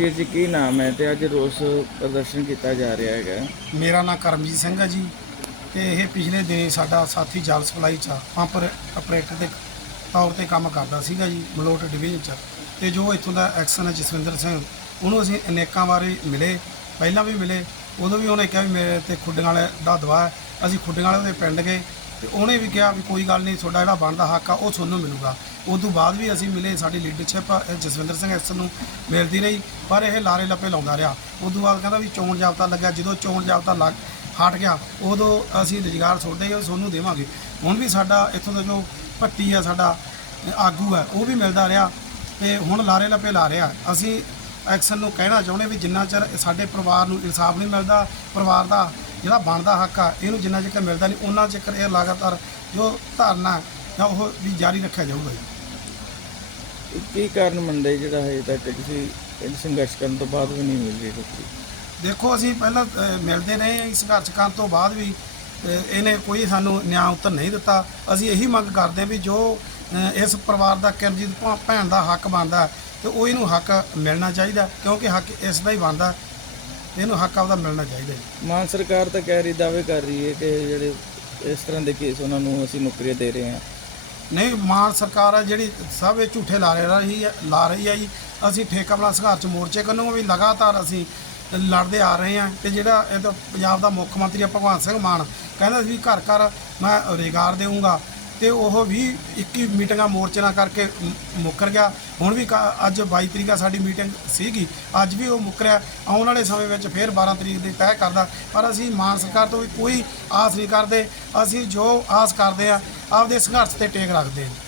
ਵੀਰ ਜੀ, ਕੀ ਨਾਮ ਹੈ ਤੇ ਅੱਜ ਰੋਸ ਪ੍ਰਦਰਸ਼ਨ ਕੀਤਾ ਜਾ ਰਿਹਾ ਹੈਗਾ। ਮੇਰਾ ਨਾਮ ਕਰਮਜੀਤ ਸਿੰਘ ਹੈ ਜੀ ਤੇ ਇਹ ਪਿਛਲੇ ਦਿਨੀ ਸਾਡਾ ਸਾਥੀ ਜਲ ਸਪਲਾਈ ਚ ਪੰਪ ਆਪਰੇਟਰ ਦੇ ਤੌਰ ਤੇ ਕੰਮ ਕਰਦਾ ਸੀਗਾ ਜੀ, ਮਲੋਟ ਡਿਵੀਜ਼ਨ ਚ। ਤੇ ਜੋ ਇੱਥੋਂ ਦਾ ਐਕਸ਼ਨ ਹੈ ਜਸਵਿੰਦਰ ਸਿੰਘ, ਉਹਨੂੰ ਅਸੀਂ ਅਨੇਕਾਂ ਵਾਰੀ ਮਿਲੇ, ਪਹਿਲਾਂ ਵੀ ਮਿਲੇ, ਉਦੋਂ ਵੀ ਉਹਨੇ ਕਿਹਾ ਵੀ ਮੇਰੇ ਤੇ ਖੁੱਡੀਆਂ ਵਾਲੇ ਦਾ ਦਵਾ ਹੈ, ਅਸੀਂ ਖੁੱਡੀਆਂ ਵਾਲੇ ਦੇ ਪਿੰਡ ਗਏ, ਤੇ ਉਹਨੇ ਵੀ ਕਿਹਾ ਵੀ ਕੋਈ ਗੱਲ ਨਹੀਂ, ਤੁਹਾਡਾ ਜਿਹੜਾ ਬਣਦਾ ਹੱਕ ਆ, ਉਹ ਤੁਹਾਨੂੰ ਮਿਲੂਗਾ। ਉਸ ਤੋਂ ਬਾਅਦ ਵੀ ਅਸੀਂ ਮਿਲੇ, ਸਾਡੀ ਲੀਡਰਸ਼ਿਪ ਜਸਵਿੰਦਰ ਸਿੰਘ ਐਕਸ਼ਨ ਨੂੰ ਮਿਲਦੀ ਰਹੀ। ਪਰ ਇਹ ਲਾਰੇ ਲੱਪੇ ਲਾਉਂਦਾ ਰਿਹਾ। ਉਸ ਤੋਂ ਬਾਅਦ ਕਹਿੰਦਾ ਵੀ ਚੋਣ ਜਾਬਤਾ ਲੱਗਾ ਜਦੋਂ ਚੋਣ ਜਾਬਤਾ ਲੱਗ, ਹਟ ਗਿਆ, ਉਦੋਂ ਅਸੀਂ ਰੁਜ਼ਗਾਰ ਛੋੜਦੇ ਹਾਂ ਤੁਹਾਨੂੰ ਦੇਵਾਂਗੇ। ਹੁਣ ਵੀ ਸਾਡਾ ਇੱਥੋਂ ਦਾ ਜੋ ਭੱਟੀ ਆ, ਸਾਡਾ ਆਗੂ ਹੈ ਉਹ ਵੀ ਮਿਲਦਾ ਰਿਹਾ ਤੇ ਹੁਣ ਲਾਰੇ ਲੱਪੇ ਲਾ ਰਿਹਾ। ਅਸੀਂ ਐਕਸ਼ਨ ਨੂੰ ਕਹਿਣਾ ਚਾਹੁੰਦੇ ਵੀ ਜਿੰਨਾ ਚਿਰ ਸਾਡੇ ਪਰਿਵਾਰ ਨੂੰ ਇਨਸਾਫ ਨਹੀਂ ਮਿਲਦਾ, ਪਰਿਵਾਰ ਦਾ ਜਿਹੜਾ ਬਣਦਾ ਹੱਕ ਆ, ਇਹਨੂੰ ਜਿੰਨਾ ਚਿਰ ਮਿਲਦਾ ਨਹੀਂ, ਉਹਨਾਂ ਚਿਰ ਇਹ ਲਗਾਤਾਰ ਜੋ ਧਰਨਾ ਜਾਂ ਉਹ ਵੀ ਜਾਰੀ ਰੱਖਿਆ ਜਾਊਗਾ ਜੀ। ਕੀ ਕਾਰਨ ਮੰਨਦੇ ਜਿਹੜਾ ਹਜੇ ਤੱਕ ਤੁਸੀਂ ਇਹ ਸੰਘਰਸ਼ ਕਰਨ ਤੋਂ ਬਾਅਦ ਵੀ ਨਹੀਂ ਮਿਲ ਰਹੀ ਨੌਕਰੀ ਦੇਖੋ ਅਸੀਂ ਪਹਿਲਾਂ ਮਿਲਦੇ ਰਹੇ ਹਾਂ, ਸੰਘਰਸ਼ ਕਰਨ ਤੋਂ ਬਾਅਦ ਵੀ ਇਹਨੇ ਕੋਈ ਸਾਨੂੰ ਨਿਆਂ ਉੱਤਰ ਨਹੀਂ ਦਿੱਤਾ। ਅਸੀਂ ਇਹੀ ਮੰਗ ਕਰਦੇ ਹਾਂ ਵੀ ਜੋ ਇਸ ਪਰਿਵਾਰ ਦਾ ਕਿਰਜੀਤ ਭਾ- ਭੈਣ ਦਾ ਹੱਕ ਬਣਦਾ ਤੇ ਉਹ ਇਹਨੂੰ ਹੱਕ ਮਿਲਣਾ ਚਾਹੀਦਾ ਕਿਉਂਕਿ ਹੱਕ ਇਸ ਦਾ ਹੀ ਬਣਦਾ ਇਹਨੂੰ ਹੱਕ ਆਪਦਾ ਮਿਲਣਾ ਚਾਹੀਦਾ ਜੀ ਮਾਨ ਸਰਕਾਰ ਤਾਂ ਕਹਿ ਰਹੀ ਦਾਅਵੇ ਕਰ ਰਹੀ ਹੈ ਕਿ ਜਿਹੜੇ ਇਸ ਤਰ੍ਹਾਂ ਦੇ ਕੇਸ ਉਹਨਾਂ ਨੂੰ ਅਸੀਂ ਨੌਕਰੀਆਂ ਦੇ ਰਹੇ ਹਾਂ। ਨਹੀਂ, ਮਾਨ ਸਰਕਾਰ ਆ ਜਿਹੜੀ ਸਭ ਇਹ ਝੂਠੇ ਲਾ ਰਹੀ ਹੈ ਲਾ ਰਹੀ ਹੈ ਜੀ। ਅਸੀਂ ਠੇਕਾ ਵਾਲਾ ਸੰਘਰਸ਼ ਮੋਰਚੇ ਕੰਨੋਂ ਵੀ ਲਗਾਤਾਰ ਅਸੀਂ ਲੜਦੇ ਆ ਰਹੇ ਹਾਂ। ਤੇ ਜਿਹੜਾ ਇਹ ਤਾਂ ਪੰਜਾਬ ਦਾ ਮੁੱਖ ਮੰਤਰੀ ਆ ਭਗਵੰਤ ਸਿੰਘ ਮਾਨ, ਕਹਿੰਦਾ ਸੀ ਵੀ ਘਰ ਘਰ ਮੈਂ ਰੁਜ਼ਗਾਰ ਦੇਵਾਂਗਾ ਤੇ ਉਹ ਵੀ 21 ਮੀਟਿੰਗਾਂ ਮੋਰਚੇ ਨਾਲ ਕਰਕੇ ਮੁੱਕਰ ਗਿਆ। ਹੁਣ ਵੀ ਕ- ਅੱਜ 22 ਤਰੀਕ ਆ ਸਾਡੀ ਮੀਟਿੰਗ ਸੀਗੀ। ਅੱਜ ਵੀ ਉਹ ਮੁੱਕਰਿਆ। ਆਉਣ ਵਾਲੇ ਸਮੇਂ ਵਿੱਚ ਫੇਰ 12 ਤਰੀਕ ਦੀ ਤੈਅ ਕਰਦਾ। ਪਰ ਅਸੀਂ ਮਾਨ ਸਰਕਾਰ ਤੋਂ ਵੀ ਕੋਈ ਆਸ ਨਹੀਂ ਕਰਦੇ। ਅਸੀਂ ਜੋ ਆਸ ਕਰਦੇ ਆ ਆਪਦੇ ਸੰਘਰਸ਼ ਤੇ ਟੇਕ ਰੱਖਦੇ ਨੇ।